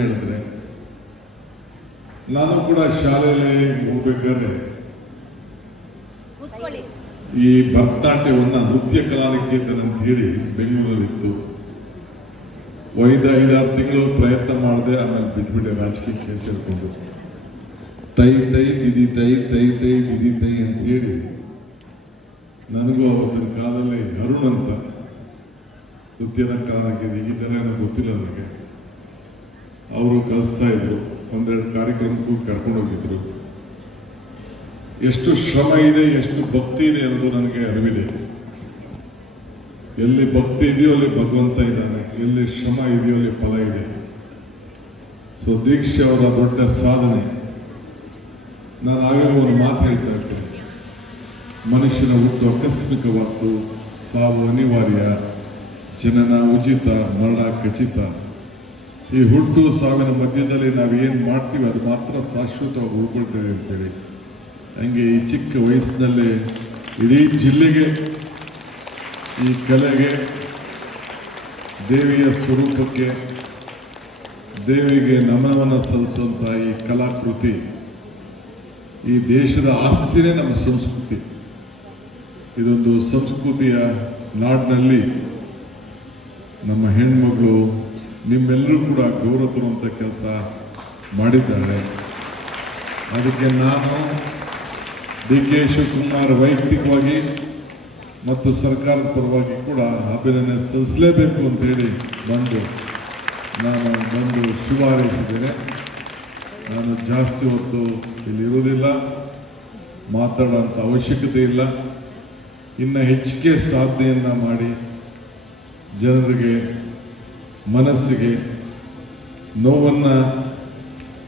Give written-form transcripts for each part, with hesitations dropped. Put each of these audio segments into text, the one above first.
ಹೇಳಿದ್ರೆ ನಾನು ಕೂಡ ಶಾಲೆಯಲ್ಲಿ ಹೋಗ್ಬೇಕಾದ್ರೆ ಈ ಭರತನಾಟ್ಯವನ್ನ ನೃತ್ಯ ಕಲಾನಿಕೇತನ ಅಂತ ಹೇಳಿ ಬೆಂಗಳೂರಲ್ಲಿತ್ತು. 5-6 ತಿಂಗಳು ಪ್ರಯತ್ನ ಮಾಡಿದೆ, ಆಮೇಲೆ ಬಿಟ್ಬಿಟ್ಟೆ. ರಾಜಕೀಯಕ್ಕೆ ಸೇರ್ಕೊಂಡು ತೈ ತೈ ದಿದಿ ತೈ ತೈ ತೈ ದಿದಿ ತೈ ಅಂತ ಹೇಳಿ ನನಗೂ ಅವತ್ತಿನ ಕಾಲದಲ್ಲಿ ಅರುಣ್ ಅಂತ ನೃತ್ಯದ ಕಲಾನಿಕೆ ಈಗಿದ್ದಾರೆ ಅನ್ನೋ ಗೊತ್ತಿಲ್ಲ ನನಗೆ. ಅವರು ಕಲಿಸ್ತಾ ಇದ್ರು, ಒಂದೆರಡು ಕಾರ್ಯಕ್ರಮಕ್ಕೂ ಕರ್ಕೊಂಡು ಹೋಗಿದ್ರು. ಎಷ್ಟು ಶ್ರಮ ಇದೆ, ಎಷ್ಟು ಭಕ್ತಿ ಇದೆ ಅನ್ನೋದು ನನಗೆ ಅರಿವಿದೆ. ಎಲ್ಲಿ ಭಕ್ತಿ ಇದೆಯೋ ಅಲ್ಲಿ ಭಗವಂತ ಇದ್ದಾನೆ, ಎಲ್ಲಿ ಶ್ರಮ ಇದೆಯೋ ಅಲ್ಲಿ ಫಲ ಇದೆ. ಸೊ ದೀಕ್ಷೆ ಅವರ ದೊಡ್ಡ ಸಾಧನೆ. ನಾನು ಆಗಲೂ ಒಂದು ಮಾತು ಹೇಳ್ತಾ ಇರ್ತೇನೆ, ಮನುಷ್ಯನ ಹುಟ್ಟು ಆಕಸ್ಮಿಕವಾದ್ದು, ಸಾವು ಅನಿವಾರ್ಯ, ಜನನ ಉಚಿತ, ಮರಣ ಖಚಿತ. ಈ ಹುಟ್ಟು ಸಾವಿನ ಮಧ್ಯದಲ್ಲಿ ನಾವೇನು ಮಾಡ್ತೀವಿ ಅದು ಮಾತ್ರ ಶಾಶ್ವತವಾಗಿ ಉಳ್ಕೊಳ್ತೇವೆ ಅಂತೇಳಿ. ಹಂಗೆ ಈ ಚಿಕ್ಕ ವಯಸ್ಸಿನಲ್ಲೇ ಇಡೀ ಜಿಲ್ಲೆಗೆ, ಈ ಕಲೆಗೆ, ದೇವಿಯ ಸ್ವರೂಪಕ್ಕೆ, ದೇವಿಗೆ ನಮನವನ್ನು ಸಲ್ಲಿಸುವಂಥ ಈ ಕಲಾಕೃತಿ ಈ ದೇಶದ ಆಸ್ತಿನೇ ನಮ್ಮ ಸಂಸ್ಕೃತಿ. ಇದೊಂದು ಸಂಸ್ಕೃತಿಯ ನಾಡಿನಲ್ಲಿ ನಮ್ಮ ಹೆಣ್ಮಗಳು ನಿಮ್ಮೆಲ್ಲರೂ ಕೂಡ ಗೌರವ ತರುವಂಥ ಕೆಲಸ ಮಾಡಿದ್ದಾರೆ. ಅದಕ್ಕೆ ನಾನು DK ಶಿವಕುಮಾರ್ ವೈಯಕ್ತಿಕವಾಗಿ ಮತ್ತು ಸರ್ಕಾರದ ಪರವಾಗಿ ಕೂಡ ಅಭಿನಂದನೆ ಸಲ್ಲಿಸಲೇಬೇಕು ಅಂತೇಳಿ ನಾನು ಶುಭ ಹಾರೈಸಿದ್ದೇನೆ. ನಾನು ಜಾಸ್ತಿ ಹೊತ್ತು ಇಲ್ಲಿ ಇರುವುದಿಲ್ಲ, ಮಾತಾಡೋಂಥ ಅವಶ್ಯಕತೆ ಇಲ್ಲ. ಇನ್ನು ಹೆಚ್ಚಿಗೆ ಸಾಧನೆಯನ್ನು ಮಾಡಿ ಜನರಿಗೆ ಮನಸ್ಸಿಗೆ ನೋವನ್ನು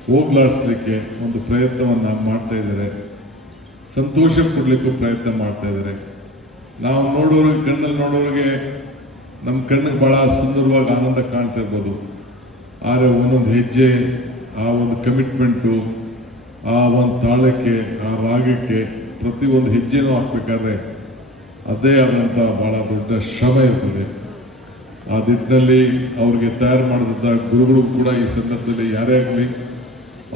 ಹೋಗ್ಲಾಡಿಸ್ಲಿಕ್ಕೆ ಒಂದು ಪ್ರಯತ್ನವನ್ನು ಮಾಡ್ತಾ ಇದ್ದಾರೆ, ಸಂತೋಷ ಕೊಡಲಿಕ್ಕೂ ಪ್ರಯತ್ನ ಮಾಡ್ತಾ ಇದ್ದಾರೆ. ನಾವು ನೋಡೋರಿಗೆ, ಕಣ್ಣಲ್ಲಿ ನೋಡೋರಿಗೆ ನಮ್ಮ ಕಣ್ಣಿಗೆ ಭಾಳ ಸುಂದರವಾಗಿ ಆನಂದ ಕಾಣ್ತಾ ಇರ್ಬೋದು. ಆದರೆ ಒಂದೊಂದು ಹೆಜ್ಜೆ, ಆ ಒಂದು ಕಮಿಟ್ಮೆಂಟು, ಆ ಒಂದು ತಾಳಕ್ಕೆ, ಆ ರಾಗಕ್ಕೆ ಪ್ರತಿಯೊಂದು ಹೆಜ್ಜೆನೂ ಹಾಕ್ಬೇಕಾದ್ರೆ ಅದೇ ಆದಂಥ ಭಾಳ ದೊಡ್ಡ ಶ್ರಮ ಇರ್ತದೆ. ಆ ನಿಟ್ಟಿನಲ್ಲಿ ಅವ್ರಿಗೆ ತಯಾರು ಮಾಡಿದಂಥ ಗುರುಗಳು ಕೂಡ ಈ ಸಂದರ್ಭದಲ್ಲಿ, ಯಾರೇ ಆಗಲಿ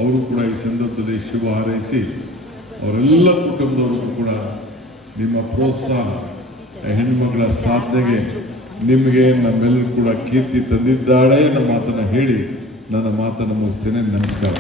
ಅವರು ಕೂಡ ಈ ಸಂದರ್ಭದಲ್ಲಿ ಶುಭ ಹಾರೈಸಿ, ಅವರೆಲ್ಲ ಕುಟುಂಬದವರು ಕೂಡ ನಿಮ್ಮ ಪ್ರೋತ್ಸಾಹ, ಹೆಣ್ಣುಮಗಳ ಸಾಧನೆಗೆ ನಿಮಗೆ ನಮ್ಮೆಲ್ಲರೂ ಕೂಡ ಕೀರ್ತಿ ತಂದಿದ್ದಾಳೆ ನಮ್ಮ ಮಾತನ್ನು ಹೇಳಿ ನನ್ನ ಮಾತನ್ನು ಮುಗಿಸ್ತೇನೆ. ನಮಸ್ಕಾರ.